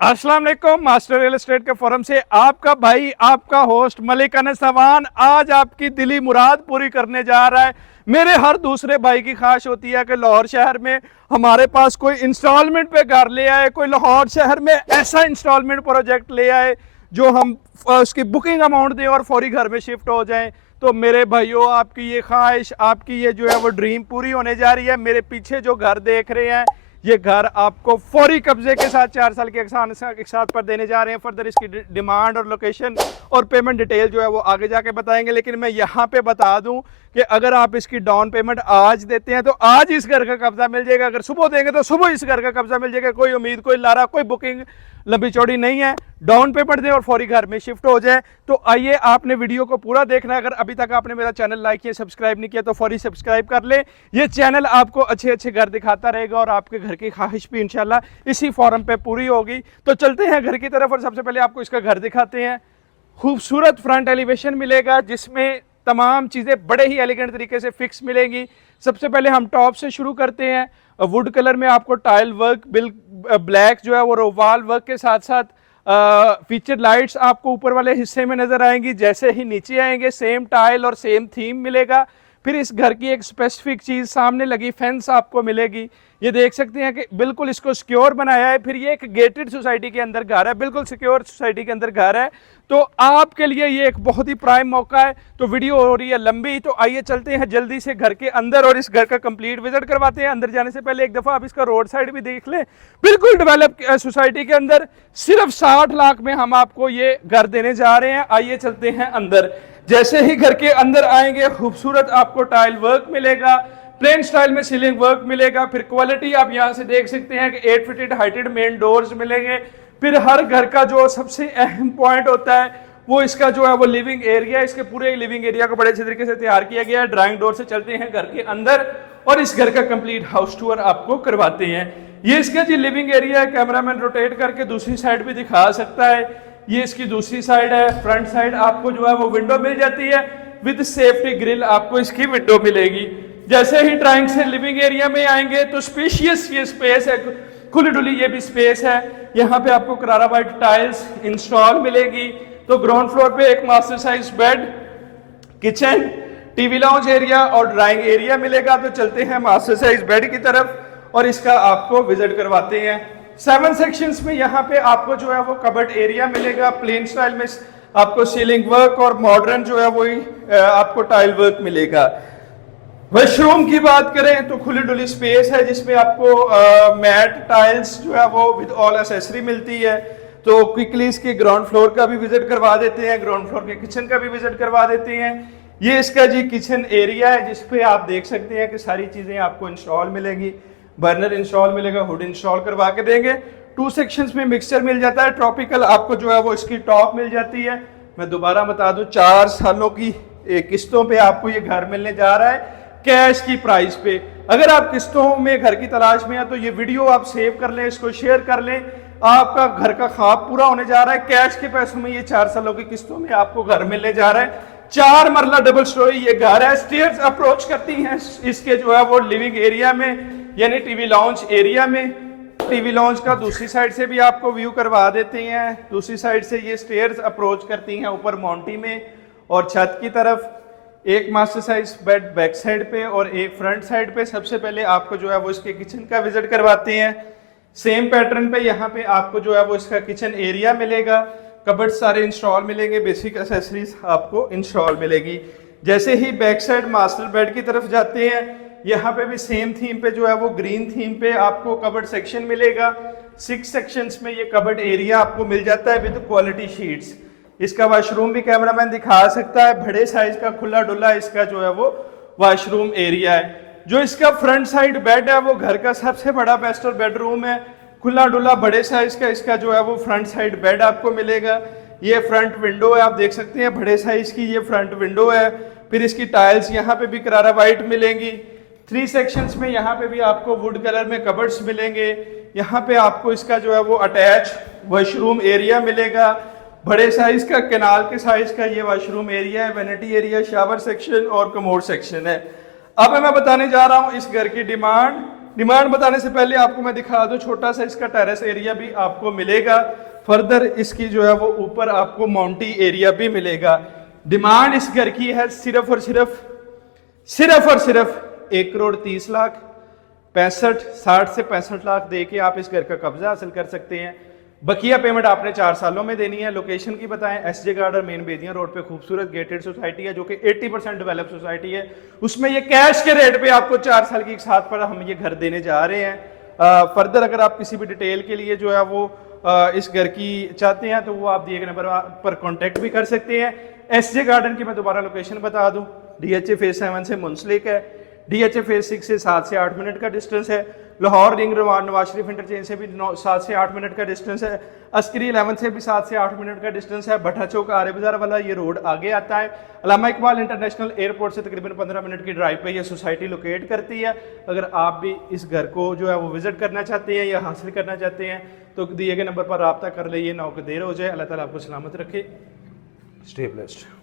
अस्सलाम वालेकुम। Master real estate के फोरम से आपका भाई, आपका होस्ट मलिक अनस अवान आज आपकी दिली मुराद पूरी करने जा रहा है। मेरे हर दूसरे भाई की ख्वाहिश होती है कि लाहौर शहर में हमारे पास कोई इंस्टॉलमेंट पे घर ले आए, कोई लाहौर शहर में ऐसा इंस्टॉलमेंट प्रोजेक्ट ले आए जो हम उसकी बुकिंग अमाउंट दें और फौरी घर में शिफ्ट हो जाएं। तो मेरे भाइयों, आपकी ये ख्वाहिश, आपकी ये जो है वो ड्रीम पूरी होने जा रही है। मेरे पीछे जो घर देख रहे हैं, ये घर आपको फौरी कब्जे के साथ 4 साल के एक साथ पर देने जा रहे हैं। फर्दर इसकी डिमांड और लोकेशन और पेमेंट डिटेल जो है वो आगे जाके बताएंगे, लेकिन मैं यहाँ पे बता दूं कि अगर आप इसकी डाउन पेमेंट आज देते हैं तो आज इस घर का कब्जा मिल जाएगा, अगर सुबह देंगे तो सुबह इस घर का कब्जा मिल जाएगा। कोई उम्मीद, कोई लारा, कोई बुकिंग लंबी चौड़ी नहीं है। डाउन पेमेंट दें और फौरी घर में शिफ्ट हो जाए। तो आइए, आपने वीडियो को पूरा देखना है। अगर अभी तक आपने मेरा चैनल लाइक किया, सब्सक्राइब नहीं किया तो फौरी सब्सक्राइब कर ले। ये चैनल आपको अच्छे अच्छे घर दिखाता रहेगा और आपके घर की ख्वाहिश भी इंशाल्लाह इसी फॉरम पे पूरी होगी। तो चलते हैं घर की तरफ और सबसे पहले आपको इसका घर दिखाते हैं। खूबसूरत फ्रंट एलिवेशन मिलेगा जिसमें तमाम चीज़ें बड़े ही एलिगेंट तरीके से फिक्स मिलेंगी। सबसे पहले हम टॉप से शुरू करते हैं। वुड कलर में आपको टाइल वर्क, बिल ब्लैक जो है वो रोवाल वर्क के साथ साथ फीचर लाइट्स आपको ऊपर वाले हिस्से में नजर आएंगी। जैसे ही नीचे आएंगे सेम टाइल और सेम थीम मिलेगा। फिर इस घर की एक स्पेसिफिक चीज, सामने लगी फेंस आपको मिलेगी। ये देख सकते हैं कि बिल्कुल इसको सिक्योर बनाया है। फिर ये एक गेटेड सोसाइटी के अंदर घर है, बिल्कुल सिक्योर सोसाइटी के अंदर घर है। तो आपके लिए ये एक बहुत ही प्राइम मौका है। तो वीडियो हो रही है लंबी, तो आइए चलते हैं जल्दी से घर के अंदर और इस घर का कंप्लीट विजिट करवाते हैं। अंदर जाने से पहले एक दफा आप इसका रोड साइड भी देख लें। बिल्कुल डेवलप सोसाइटी के अंदर सिर्फ 60 लाख में हम आपको ये घर देने जा रहे हैं। आइए चलते हैं अंदर। जैसे ही घर के अंदर आएंगे, खूबसूरत आपको टाइल वर्क मिलेगा, प्लेन स्टाइल में सीलिंग वर्क मिलेगा। फिर क्वालिटी आप यहां से देख सकते हैं कि 8 फीटेड हाइटेड मेन डोर्स मिलेंगे। फिर हर घर का जो सबसे अहम पॉइंट होता है वो इसका जो है वो लिविंग एरिया। इसके पूरे लिविंग एरिया को बड़े अच्छे तरीके से तैयार किया गया है। ड्राइंग डोर से चलते हैं घर के अंदर और इस घर का कंप्लीट हाउस टूर आपको करवाते हैं। ये इसका जी लिविंग एरिया है। कैमरामैन रोटेट करके दूसरी साइड भी दिखा सकता है। ये इसकी दूसरी साइड है। फ्रंट साइड आपको जो है वो विंडो मिल जाती है विद सेफ्टी ग्रिल, आपको इसकी विंडो मिलेगी। जैसे ही ड्राइंग से लिविंग एरिया में आएंगे तो स्पेशियस ये स्पेस है, खुली डुली ये भी स्पेस है। यहाँ पे आपको करारा वाइट टाइल्स इंस्टॉल मिलेगी। तो ग्राउंड फ्लोर पे एक master size bed, kitchen, TV lounge area और ड्राइंग एरिया मिलेगा। तो चलते हैं मास्टर साइज बेड की तरफ और इसका आपको विजिट करवाते हैं। 7 सेक्शंस में यहाँ पे आपको जो है वो कबर्ड एरिया मिलेगा। प्लेन स्टाइल में आपको सीलिंग वर्क और मॉडर्न जो है वही आपको टाइल वर्क मिलेगा। वॉशरूम की बात करें तो खुली डुली स्पेस है जिसमें आपको मैट टाइल्स जो है वो विद ऑल एसेसरी मिलती है। तो क्विकली इसके ग्राउंड फ्लोर का भी विजिट करवा देते हैं, ग्राउंड फ्लोर के किचन का भी विजिट करवा देते हैं। ये इसका जी किचन एरिया है जिसपे आप देख सकते हैं कि सारी चीजें आपको इंस्टॉल मिलेगी। बर्नर इंस्टॉल मिलेगा, हुड इंस्टॉल करवा के देंगे। 2 सेक्शंस में मिक्सचर मिल जाता है। ट्रॉपिकल आपको जो है वो इसकी टॉप मिल जाती है। मैं दोबारा बता दूं, 4 सालों की किस्तों पे आपको ये घर मिलने जा रहा है कैश की प्राइस पे। अगर आप किस्तों में घर की तलाश में हैं तो ये वीडियो आप सेव कर लें, इसको शेयर कर लें। आपका घर का ख्वाब पूरा होने जा रहा है। कैश के पैसों में ये 4 सालों की किस्तों में आपको घर मिलने जा रहा है। 4 मरला डबल स्टोरी ये घर है। स्टेयर्स अप्रोच करती हैं इसके जो है वो लिविंग एरिया में, यानी टीवी लाउंज एरिया में। टीवी लाउंज का दूसरी साइड से भी आपको व्यू करवा देते हैं। दूसरी साइड से ये स्टेयर्स अप्रोच करती हैं ऊपर माउंटी में और छत की तरफ। एक master size bed back side पे और एक फ्रंट साइड पे। सबसे पहले आपको जो है वो इसके किचन का विजिट करवाते हैं। सेम पैटर्न पे यहाँ पे आपको जो है वो इसका किचन एरिया मिलेगा। कबर्ड सारे इंस्टॉल मिलेंगे, बेसिक एसेसरीज आपको इंस्टॉल मिलेगी। जैसे ही बैक साइड मास्टर बेड की तरफ जाते हैं, यहाँ पे भी सेम थीम पे जो है वो ग्रीन थीम पे आपको कबर्ड सेक्शन मिलेगा। 6 सेक्शंस में ये कबर्ड एरिया आपको मिल जाता है विद क्वालिटी शीट्स। इसका वॉशरूम भी कैमरामैन दिखा सकता है। बड़े साइज का खुला डुला इसका जो है वो वॉशरूम एरिया है। जो इसका फ्रंट साइड बेड है वो घर का सबसे बड़ा बेस्टर बेडरूम है। खुला डुला बड़े साइज का इसका जो है वो फ्रंट साइड बेड आपको मिलेगा। ये फ्रंट विंडो है, आप देख सकते हैं बड़े साइज की ये फ्रंट विंडो है। फिर इसकी टाइल्स यहाँ पे भी करारा वाइट मिलेंगी। 3 सेक्शंस में यहाँ पे भी आपको वुड कलर में कबर्ड्स मिलेंगे। यहाँ पे आपको इसका जो है वो अटैच वॉशरूम एरिया मिलेगा। बड़े साइज का कैनाल के साइज का ये वॉशरूम एरिया है। वैनिटी एरिया, शावर सेक्शन और कमोड सेक्शन है। अब मैं बताने जा रहा हूँ इस घर की डिमांड, डिमांड बताने से पहले आपको मैं दिखा दूं, छोटा सा इसका टेरेस एरिया भी आपको मिलेगा। फर्दर इसकी जो है वो ऊपर आपको माउंटी एरिया भी मिलेगा। डिमांड इस घर की है सिर्फ और सिर्फ 1,30,00,000, 60 से 65 लाख दे के आप इस घर का कब्जा हासिल कर सकते हैं। बकिया पेमेंट आपने 4 सालों में देनी है। लोकेशन की बताएं, SJ garden main Bedian road पे खूबसूरत गेटेड सोसाइटी है जो कि 80% डेवलप सोसाइटी है। उसमें ये कैश के रेट पे आपको 4 साल की साथ पर हम ये घर देने जा रहे हैं। फर्दर अगर आप किसी भी डिटेल के लिए जो है वो इस घर की चाहते हैं तो वो आप दिए गए नंबर पर कॉन्टेक्ट भी कर सकते हैं। एसजे गार्डन की मैं दोबारा लोकेशन बता दूं, डीएचए फेज 7 से मुंसलिक है, डीएचए फेज 6 से 7 से 8 मिनट का डिस्टेंस है, Lahore ring road Nawaz Sharif interchange से भी 7 से 8 मिनट का डिस्टेंस है, अस्करी 11 से भी 7 से 8 मिनट का डिस्टेंस है, भट्टा चौक आर्य बाजार वाला ये रोड आगे आता है। अल्लामा इकबाल इंटरनेशनल एयरपोर्ट से तकरीबन 15 मिनट की ड्राइव पे ये सोसाइटी लोकेट करती है। अगर आप भी इस घर को जो है वो विजिट करना चाहते हैं या हासिल करना चाहते हैं तो दिए गए नंबर पर रब्ता कर लीजिए। ना हो कि देर हो जाए। अल्लाह ताला आपको सलामत रखे। Stay blessed.